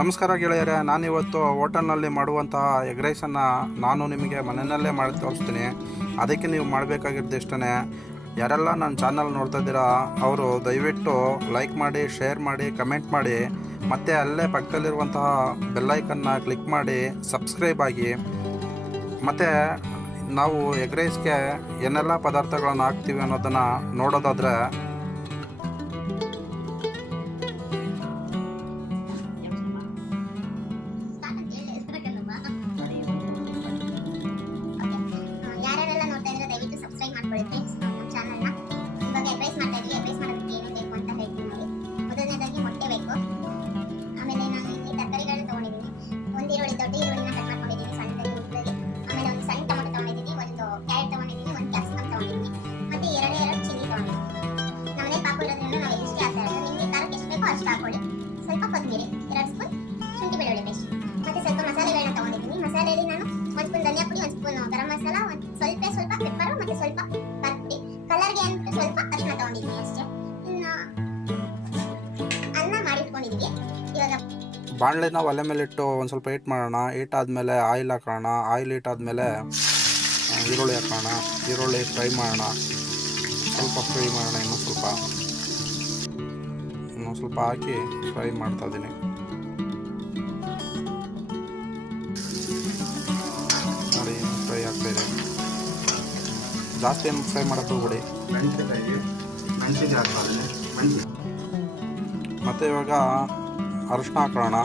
ನಮಸ್ಕಾರ ಗೆಳೆಯರೇ, ನಾನಿವತ್ತು ಹೋಟೆಲ್ನಲ್ಲಿ ಮಾಡುವಂತಹ ಎಗ್ ರೈಸನ್ನು ನಾನು ನಿಮಗೆ ಮನೆಯಲ್ಲೇ ಮಾಡಿ ತೋರಿಸ್ತೀನಿ. ಅದಕ್ಕೆ ನೀವು ಮಾಡಬೇಕಾಗಿರೋದು ಇಷ್ಟೇ. ಯಾರೆಲ್ಲ ನನ್ನ ಚಾನಲ್ ನೋಡ್ತಾ ಇದ್ದೀರಾ ಅವರು ದಯವಿಟ್ಟು ಲೈಕ್ ಮಾಡಿ, ಶೇರ್ ಮಾಡಿ, ಕಮೆಂಟ್ ಮಾಡಿ, ಮತ್ತು ಅಲ್ಲೇ ಪಕ್ಕದಲ್ಲಿರುವಂತಹ ಬೆಲ್ಲೈಕನ್ನ ಕ್ಲಿಕ್ ಮಾಡಿ ಸಬ್ಸ್ಕ್ರೈಬ್ ಆಗಿ. ಮತ್ತು ನಾವು ಎಗ್ ರೈಸ್ಗೆ ಏನೆಲ್ಲ ಪದಾರ್ಥಗಳನ್ನು ಹಾಕ್ತೀವಿ ಅನ್ನೋದನ್ನು ನೋಡೋದಾದರೆ ಸ್ವಲ್ಪ ಕೊತ್ತಂಬರಿ, 2 ಸ್ಪೂನ್ ಶುಂಠಿ ಬೆಳ್ಳುಳ್ಳಿ ಪೇಸ್ಟ್, ಮತ್ತೆ ಸ್ವಲ್ಪ ಮಸಾಲೆಗಳನ್ನ ತಗೊಂಡಿದ್ದೀನಿ. ಮಸಾಲೆಯಲ್ಲಿ ನಾನು 1 ಸ್ಪೂನ್ ಧನಿಯಾ ಪುಡಿ, 1 ಸ್ಪೂನ್ ಗರಂ ಮಸಾಲ, ಸ್ವಲ್ಪ ಪೆಪ್ಪರ್, ಮತ್ತೆ ಸ್ವಲ್ಪ ಖಾರದ ಪುಡಿ, ಕಲರ್ಗೆ ಅಂತ ಸ್ವಲ್ಪ ಅರಿಶಿನ ತಗೊಂಡಿದ್ದೀನಿ ಅಷ್ಟೇ. ಇನ್ನು ಅನ್ನ ಮಾಡಿಟ್ಕೊಂಡಿದ್ದೀವಿ. ಇವಾಗ ಬಾಣಲೆನ ಒಲೆ ಮೇಲೆ ಇಟ್ಟು ಒಂದು ಸ್ವಲ್ಪ ಹೀಟ್ ಮಾಡೋಣ. ಹೀಟ್ ಆದಮೇಲೆ ಆಯಿಲ್ ಹಾಕೋಣ. ಆಯಿಲ್ ಹೀಟ್ ಆದಮೇಲೆ ಈರುಳ್ಳಿ ಹಾಕೋಣ. ಈರುಳ್ಳಿ ಫ್ರೈ ಮಾಡೋಣ. ಸ್ವಲ್ಪ ಫ್ರೈ ಮಾಡೋಣ. ಇನ್ನೂ ಸ್ವಲ್ಪ ಹಾಕಿ ಫ್ರೈ ಮಾಡ್ತಾ ಇದ್ದೀನಿ. ನೋಡಿ, ಫ್ರೈ ಆಗ್ತಾಯಿದೆ. ಜಾಸ್ತಿ ಏನು ಫ್ರೈ ಮಾಡೋಕ್ಕೆ ಹೋಗ್ಬಿಡಿ. ಮತ್ತು ಇವಾಗ ಅರಿಶಿನ ಹಾಕೋಣ.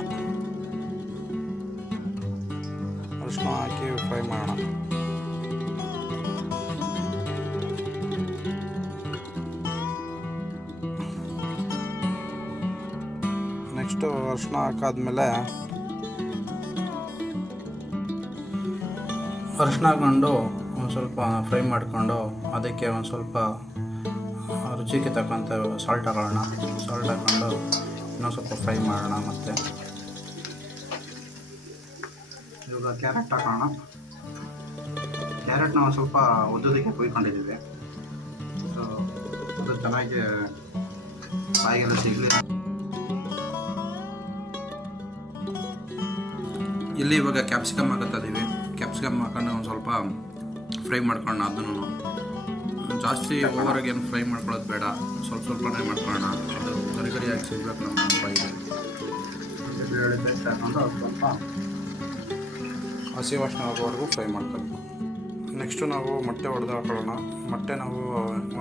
ಅರಿಶಿನ ಹಾಕಿ ಫ್ರೈ ಮಾಡೋಣ. ನೆಕ್ಸ್ಟು ಅರಿಶಿನ ಹಾಕಾದ್ಮೇಲೆ ಅರಿಶಿನ ಹಾಕೊಂಡು ಒಂದು ಸ್ವಲ್ಪ ಫ್ರೈ ಮಾಡಿಕೊಂಡು ಅದಕ್ಕೆ ಒಂದು ಸ್ವಲ್ಪ ರುಚಿಗೆ ತಕ್ಕಂಥ ಸಾಲ್ಟ್ ಹಾಕೋಣ. ಸಾಲ್ಟ್ ಹಾಕ್ಕೊಂಡು ಇನ್ನೂ ಸ್ವಲ್ಪ ಫ್ರೈ ಮಾಡೋಣ. ಮತ್ತು ಇವಾಗ ಕ್ಯಾರೆಟ್ ಹಾಕೋಣ. ಕ್ಯಾರೆಟ್ನ ಒಂದು ಸ್ವಲ್ಪ ಉದ್ದದಕ್ಕೆ ಕೊಯ್ಕೊಂಡಿದ್ದೀವಿ. ಸೊ ಅದು ಚೆನ್ನಾಗಿ ಬಾಯಿಗೆಲ್ಲ ಸಿಗಲಿ. ಇಲ್ಲಿ ಇವಾಗ ಕ್ಯಾಪ್ಸಿಕಮ್ ಹಾಕೋತಾ ಇದ್ದೀವಿ. ಕ್ಯಾಪ್ಸಿಕಮ್ ಹಾಕೊಂಡು ಒಂದು ಸ್ವಲ್ಪ ಫ್ರೈ ಮಾಡ್ಕೊಳ್ಳೋಣ. ಅದನ್ನು ಜಾಸ್ತಿ ಓವರಾಗಿ ಏನು ಫ್ರೈ ಮಾಡ್ಕೊಳ್ಳೋದು ಬೇಡ, ಸ್ವಲ್ಪನೇ ಮಾಡ್ಕೊಳ್ಳೋಣ. ಅದು ಗರಿಯಾಗಿ ಸಿಗಬೇಕು ನಮ್ಮ ಬಾಯಿಗೆ. ಬೆಳ್ಳುಳ್ಳಿ ಪೇಸ್ಟ್ ಹಾಕೊಂಡು ಸ್ವಲ್ಪ ಹಸಿ ವಾಸನೆ ಆಗೋವರೆಗೂ ಫ್ರೈ ಮಾಡ್ಕೋಬೇಕು. ನೆಕ್ಸ್ಟು ನಾವು ಮೊಟ್ಟೆ ಒಡೆದು ಹಾಕೊಳ್ಳೋಣ. ಮೊಟ್ಟೆ ನಾವು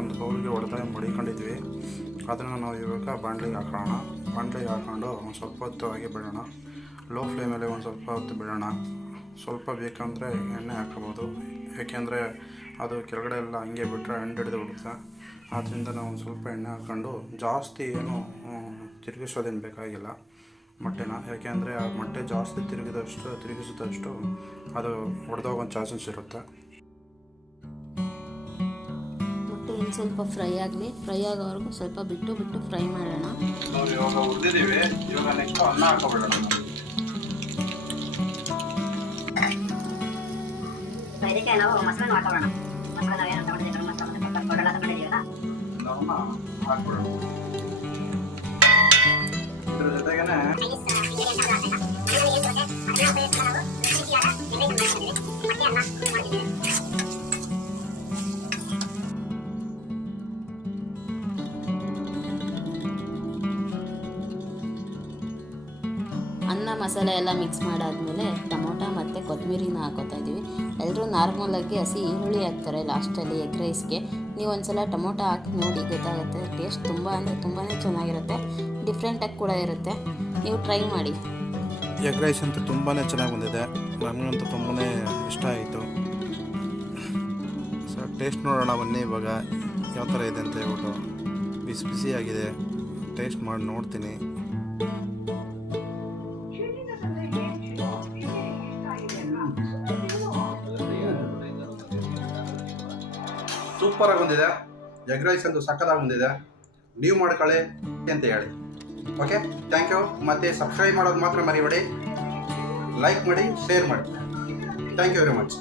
ಒಂದು ಬೌಲ್ಗೆ ಒಡೆದ ಮಡಿಕೊಂಡಿದ್ವಿ. ಅದನ್ನು ನಾವು ಇವಾಗ ಬಾಣಲೆಗೆ ಹಾಕೋಣ. ಬಾಣಲೆಗೆ ಹಾಕೊಂಡು ಒಂದು ಸ್ವಲ್ಪ ಹೊತ್ತು ಹಾಗೆ ಬಿಡೋಣ. ಲೋ ಫ್ಲೇಮಲ್ಲಿ ಒಂದು ಸ್ವಲ್ಪ ಹೊತ್ತು ಬಿಡೋಣ. ಸ್ವಲ್ಪ ಬೇಕಂದರೆ ಎಣ್ಣೆ ಹಾಕೋಬೋದು, ಏಕೆಂದರೆ ಅದು ಕೆಳಗಡೆ ಎಲ್ಲ ಹಂಗೆ ಬಿಟ್ಟರೆ ಹಂಡು ಹಿಡಿದು ಬಿಡುತ್ತೆ. ಆದ್ದರಿಂದ ನಾವು ಒಂದು ಸ್ವಲ್ಪ ಎಣ್ಣೆ ಹಾಕ್ಕೊಂಡು ಜಾಸ್ತಿ ಏನು ತಿರುಗಿಸೋದೇನು ಬೇಕಾಗಿಲ್ಲ ಮೊಟ್ಟೆನ. ಯಾಕೆಂದರೆ ಆ ಮೊಟ್ಟೆ ಜಾಸ್ತಿ ತಿರುಗಿಸಿದಷ್ಟು ಅದು ಒಡೆದೋಗೋ ಚಾನ್ಸಸ್ ಇರುತ್ತೆ. ಮೊಟ್ಟೆ ಇನ್ನು ಸ್ವಲ್ಪ ಫ್ರೈ ಆಗೋವರೆಗೂ ಸ್ವಲ್ಪ ಬಿಟ್ಟು ಫ್ರೈ ಮಾಡೋಣ. ನಾವು ಇವಾಗ ಹುರಿದಿದ್ದೀವಿ. ಇವಾಗ ನೆಕ್ಸ್ಟ್ ಅನ್ನ ಹಾಕೋಬಿಡೋಣ. ಇದಕ್ಕೆ ನಾವು ಮಸಾಲೆ ಹಾಕೋಣ. ಮಸಾಲೆ ಏನು ತಗೊಂಡಿದ್ದೀವಿ, ಗರಂ ಮಸಾಲ ಮತ್ತೆ ಪೆಪ್ಪರ್ ಪೌಡರ್ ಎಲ್ಲ ತಗೊಂಡಿದ್ದೀವಲ್ಲ, ಎಲ್ಲವನ್ನ ಹಾಕ್ಬಿಡೋಣ. ಇದ್ರ ಜೊತೆಗೇನೆ ಅನ್ನ ಮಸಾಲೆ ಎಲ್ಲ ಮಿಕ್ಸ್ ಮಾಡಾದ್ಮೇಲೆ ಟೊಮೊಟೊ ಮತ್ತು ಕೊತ್ತಂಬರಿನ ಹಾಕೋತಾ ಇದ್ದೀವಿ. ಎಲ್ಲರೂ ನಾರ್ಮಲಾಗಿ ಹಸಿ ಈರುಳ್ಳಿ ಹಾಕ್ತಾರೆ ಲಾಸ್ಟಲ್ಲಿ ಎಗ್ ರೈಸ್ಗೆ. ನೀವು ಒಂದ್ಸಲ ಟೊಮೊಟೊ ಹಾಕಿ ನೋಡಿ, ಗೊತ್ತಾಗುತ್ತೆ. ಟೇಸ್ಟ್ ತುಂಬ ಅಂದರೆ ತುಂಬಾ ಚೆನ್ನಾಗಿರುತ್ತೆ. ಡಿಫ್ರೆಂಟಾಗಿ ಕೂಡ ಇರುತ್ತೆ. ನೀವು ಟ್ರೈ ಮಾಡಿ. ಎಗ್ ರೈಸ್ ಅಂತೂ ತುಂಬಾ ಚೆನ್ನಾಗಿ ಬಂದಿದೆ. ನನಗಂತೂ ತುಂಬಾ ಇಷ್ಟ ಆಯಿತು. ಸೊ ಟೇಸ್ಟ್ ನೋಡೋಣ ಬನ್ನಿ ಇವಾಗ ಯಾವ ಥರ ಇದೆ ಅಂತ ಹೇಳ್ಬಿಟ್ಟು. ಬಿಸಿಯಾಗಿದೆ. ಟೇಸ್ಟ್ ಮಾಡಿ ನೋಡ್ತೀನಿ. ಸೂಪರಾಗಿ ಬಂದಿದೆ. ಎಗ್ ರೈಸ್ ಅಂತೂ ಸಕ್ಕತ್ತಾಗಿ ಬಂದಿದೆ. ನೀವು ಮಾಡ್ಕೊಳ್ಳಿ ಅಂತ ಹೇಳಿ. Okay, thank you. ಮತ್ತು ಸಬ್ಸ್ಕ್ರೈಬ್ ಮಾಡೋದು ಮಾತ್ರ ಮರಿಬೇಡಿ. ಲೈಕ್ ಮಾಡಿ, ಶೇರ್ ಮಾಡಿ. Thank you very much.